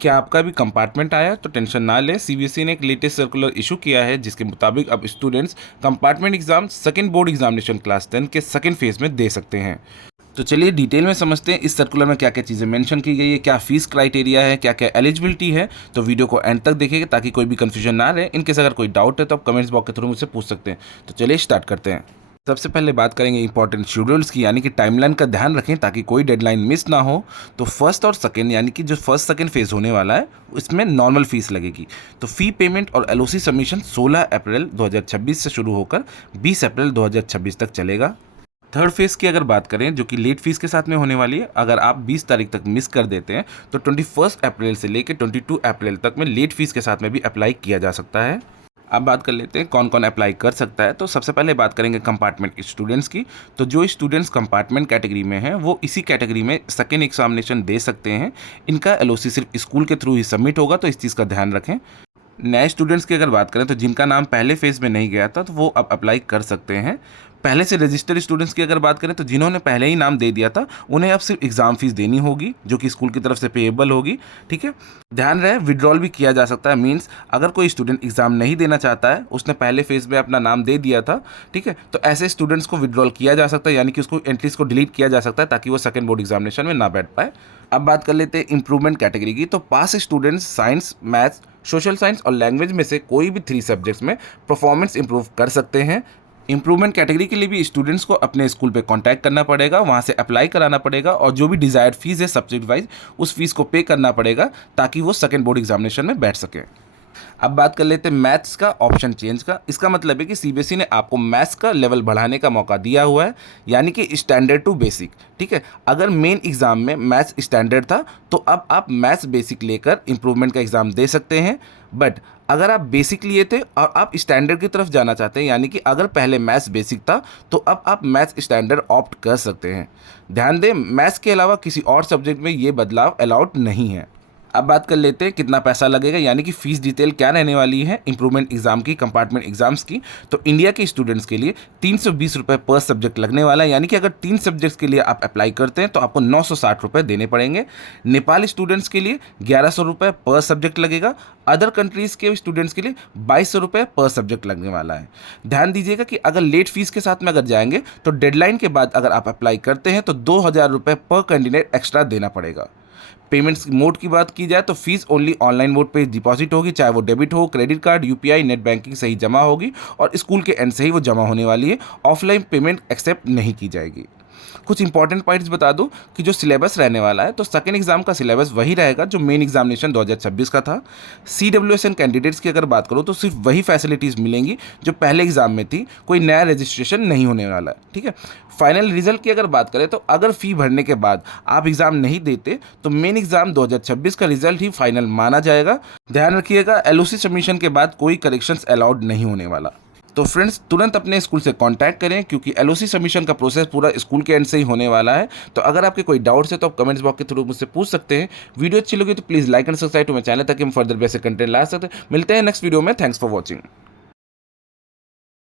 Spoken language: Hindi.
क्या आपका भी कंपार्टमेंट आया? तो टेंशन ना लें, सीबीएसई ने एक लेटेस्ट सर्कुलर इशू किया है जिसके मुताबिक अब students compartment exam second board examination class 10 के सेकंड फेज में दे सकते हैं। तो चलिए डिटेल में समझते हैं इस सर्कुलर में क्या क्या चीज़ें मेंशन की गई है, क्या फीस क्राइटेरिया है, क्या क्या एलिजिबिलिटी है। तो वीडियो को एंड तक देखिएगा ताकि कोई भी कंफ्यूजन ना रहे। इनकेस अगर कोई डाउट है तो आप कमेंट्स बॉक्स के थ्रू मुझसे पूछ सकते हैं। तो चलिए स्टार्ट करते हैं। सबसे पहले बात करेंगे इंपॉर्टेंट शेड्यूल्स की, यानी कि टाइमलाइन का ध्यान रखें ताकि कोई डेडलाइन मिस ना हो। तो फर्स्ट और सेकंड, यानी कि जो फर्स्ट सेकंड फेज होने वाला है उसमें नॉर्मल फीस लगेगी। तो फ़ी पेमेंट और एलओसी सबमिशन 16 अप्रैल 2026 से शुरू होकर 20 अप्रैल 2026 तक चलेगा। थर्ड फेज़ की अगर बात करें जो कि लेट फीस के साथ में होने वाली है, अगर आप 20 तारीख तक मिस कर देते हैं तो 21 अप्रैल से लेकर 22 अप्रैल तक में लेट फीस के साथ में भी अप्लाई किया जा सकता है। अब बात कर लेते हैं कौन कौन अप्लाई कर सकता है। तो सबसे पहले बात करेंगे कंपार्टमेंट स्टूडेंट्स की। तो जो स्टूडेंट्स कंपार्टमेंट कैटेगरी में हैं वो इसी कैटेगरी में सेकेंड एग्जामिनेशन दे सकते हैं। इनका एलओसी सिर्फ स्कूल के थ्रू ही सबमिट होगा, तो इस चीज़ का ध्यान रखें। नए स्टूडेंट्स की अगर बात करें तो जिनका नाम पहले फेज़ में नहीं गया था तो वो अब अप्लाई कर सकते हैं। पहले से रजिस्टर्ड स्टूडेंट्स की अगर बात करें तो जिन्होंने पहले ही नाम दे दिया था उन्हें अब सिर्फ एग्ज़ाम फीस देनी होगी जो कि स्कूल की तरफ से पेएबल होगी। ठीक है, ध्यान रहे विड्रॉल भी किया जा सकता है। मींस अगर कोई स्टूडेंट एग्ज़ाम नहीं देना चाहता है, उसने पहले फेज़ में अपना नाम दे दिया था, ठीक है, तो ऐसे स्टूडेंट्स को विड्रॉल किया जा सकता है, यानी कि उसको एंट्रीज को डिलीट किया जा सकता है ताकि वो सेकंड बोर्ड एग्जामिनेशन में ना बैठ पाए। अब बात कर लेते हैं इंप्रूवमेंट कैटेगरी की। तो pass students science, maths, social science और लैंग्वेज में से कोई भी 3 सब्जेक्ट्स में परफॉर्मेंस इंप्रूव कर सकते हैं। इंप्रूवमेंट कैटेगरी के लिए भी स्टूडेंट्स को अपने स्कूल पे कांटेक्ट करना पड़ेगा, वहाँ से अप्लाई कराना पड़ेगा और जो भी डिज़ायर्ड फीस है सब्जेक्ट वाइज उस फीस को पे करना पड़ेगा ताकि वो सेकंड बोर्ड एग्जामिनेशन में बैठ सके। अब बात कर लेते हैं मैथ्स का ऑप्शन चेंज का। इसका मतलब है कि सीबीएसई ने आपको मैथ्स का लेवल बढ़ाने का मौका दिया हुआ है, यानी कि स्टैंडर्ड टू बेसिक। ठीक है, अगर मेन एग्जाम में मैथ्स स्टैंडर्ड था तो अब आप मैथ्स बेसिक लेकर इंप्रूवमेंट का एग्ज़ाम दे सकते हैं। बट अगर आप बेसिक लिए थे और आप स्टैंडर्ड की तरफ जाना चाहते हैं, यानी कि अगर पहले मैथ्स बेसिक था तो अब आप मैथ्स स्टैंडर्ड ऑप्ट कर सकते हैं। ध्यान दें, मैथ्स के अलावा किसी और सब्जेक्ट में ये बदलाव अलाउड नहीं है। अब बात कर लेते हैं कितना पैसा लगेगा, यानी कि फ़ीस डिटेल क्या रहने वाली है इंप्रूवमेंट एग्जाम की, कंपार्टमेंट एग्जाम्स की। तो इंडिया के स्टूडेंट्स के लिए 320 रुपये पर सब्जेक्ट लगने वाला है, यानी कि अगर 3 सब्जेक्ट्स के लिए आप अप्लाई करते हैं तो आपको 960 रुपये देने पड़ेंगे। नेपाल स्टूडेंट्स के लिए 1100 रुपये पर सब्जेक्ट लगेगा। अदर कंट्रीज़ के स्टूडेंट्स के लिए 2200 रुपये पर सब्जेक्ट लगने वाला है। ध्यान दीजिएगा कि अगर लेट फीस के साथ में अगर जाएंगे तो डेडलाइन के बाद अगर आप अप्लाई करते हैं तो 2000 रुपये पर कैंडिडेट एक्स्ट्रा देना पड़ेगा। पेमेंट्स मोड की बात की जाए तो फीस ओनली ऑनलाइन मोड पे डिपॉजिट होगी, चाहे वो डेबिट हो, credit card, UPI, net banking से ही जमा होगी और स्कूल के एंड से ही वो जमा होने वाली है। ऑफलाइन पेमेंट एक्सेप्ट नहीं की जाएगी। कुछ इंपॉर्टेंट पॉइंट्स बता दूं कि जो सिलेबस रहने वाला है तो सेकेंड एग्जाम का सिलेबस वही रहेगा जो मेन एग्जामिनेशन 2026 का था। CWSN कैंडिडेट्स की अगर बात करो तो सिर्फ वही फैसिलिटीज़ मिलेंगी जो पहले एग्जाम में थी, कोई नया रजिस्ट्रेशन नहीं होने वाला है। ठीक है, फाइनल रिजल्ट की अगर बात करें तो अगर फ़ी भरने के बाद आप एग्ज़ाम नहीं देते तो मेन एग्ज़ाम 2026 का रिजल्ट ही फाइनल माना जाएगा। ध्यान रखिएगा एलओसी सबमिशन के बाद कोई करेक्शंस अलाउड नहीं होने वाला। तो फ्रेंड्स तुरंत अपने स्कूल से कांटेक्ट करें क्योंकि एलओसी सबमिशन का प्रोसेस पूरा स्कूल के एंड से ही होने वाला है। तो अगर आपके कोई डाउट्स है तो आप कमेंट्स बॉक्स के थ्रू मुझसे पूछ सकते हैं। वीडियो अच्छी लगी तो please like and subscribe to my channel ताकि हम फर्दर बेसिक कंटेंट ला सकते हैं। मिलते हैं नेक्स्ट वीडियो में। Thanks for watching.